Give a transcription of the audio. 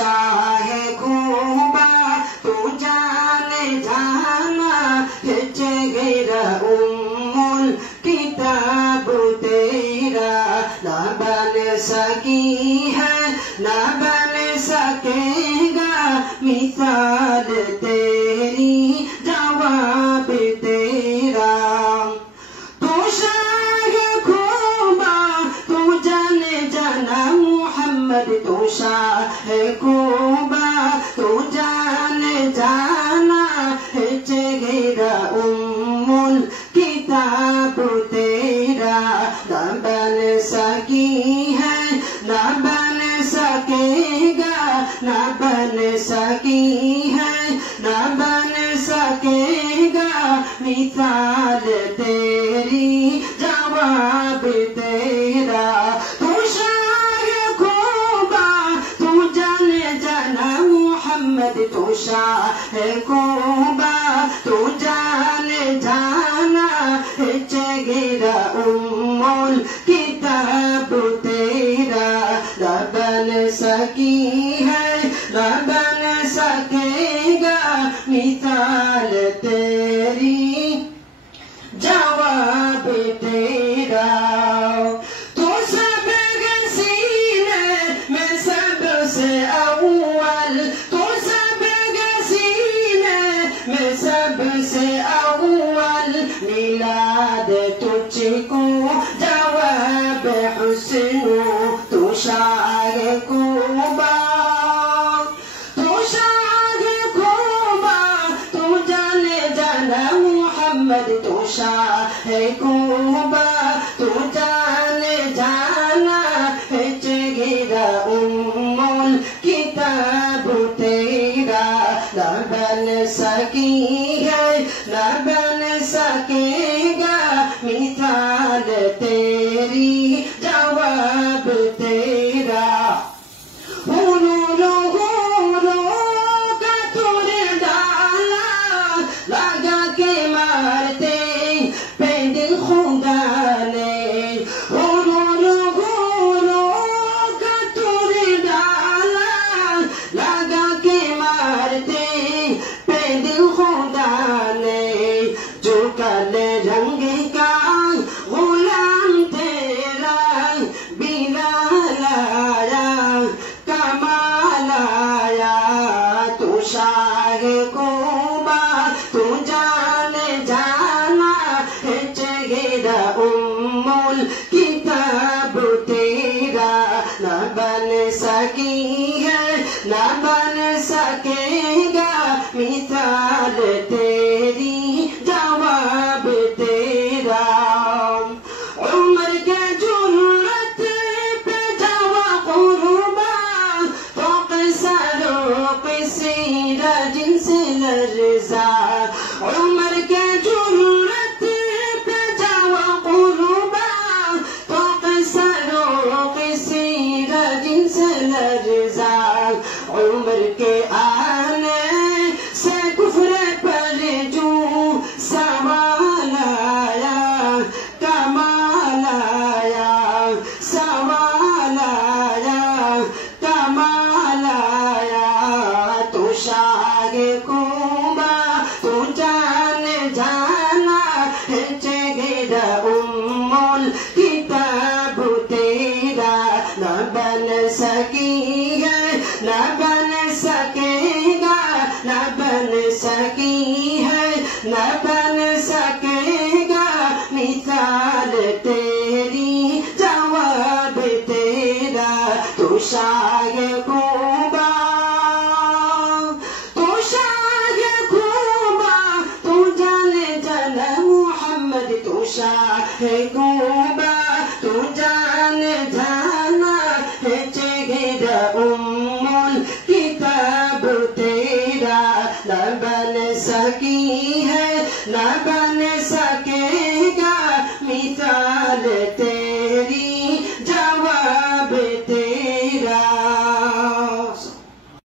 शाह खूबा तू जाने जाना है चेहरा उम्मुल किताब तेरा ना बन सकी है ना बन सकेगा मिसाल तेरी जवाब तेरा तू शाह खूबा तू जाने जाना मुहम्मद तू शाह खूबा तू जाने जाना है चेहरा उम्मुल किताब तेरा ना बन सकी है ना बन सकेगा ना बन सकी है ना बन सकेगा मिसाल तेरी जवाब तेरा तू शाह खूबा तू जाने जाना मुहम्मद तू शाह खूबा तू जाने जाना है चेहरा उम्मुल किताब तेरा ना बन सकी है ना बन सकेगा मिसाल तेरी जवाब तेरा तू सब सीने में सबसे अव्वल तू सब सीने में सबसे अव्वल मिलाद तुझको जवाब हुस्नो तू शाह खूबा तू शाह खूबा तू जाने जाना मुहम्मद तू शाह खूबा तू जाने जाना है चेहरा उम्मुल किताब तेरा ना बन सकी है ना बन सकेगा मिसाल तेरी जवाब तेरा हुरूरो का तूने डाला लगा के मारते पे दिल खुदा ने हुरूरो का तूने डाला लगा के मारते पे दिल खुदा ने जो कल रंग का गुलाम तेरा बिना लाया कमाल आया तू शाह खूबा तू जाने जाना है चेहरा उम्मुल किताब तेरा ना बन सकी है ना बन सकेगा मिसाल तेरी जवाब तेरा उम्र के जुर्रत पे जावा कुर्बा तो किसारो किसीरा जिनसे लर्जा उम्र के जुर्रत पे जावा कुर्बा तो किसारो किसीरा जिनसे लर्जा उम्र के आने से कुफ्र पर जो सवाल आया कमाल आया सवाल आया कमाल आया तू शाह खूबा तू जाने जाना है चेहरा उम्मुल किताब तेरा ना बन सकी है ना बन सकेगा ना बन सकी है ना बन सकेगा मिसाल तेरी जवाब तेरा तू शाह खूबा तू शाह खूबा तू जाने जाना मुहम्मद तू शाह खूबा तू जाने जाना है चेहरा उम्मुल किताब तेरा ना बन सकी है ना बन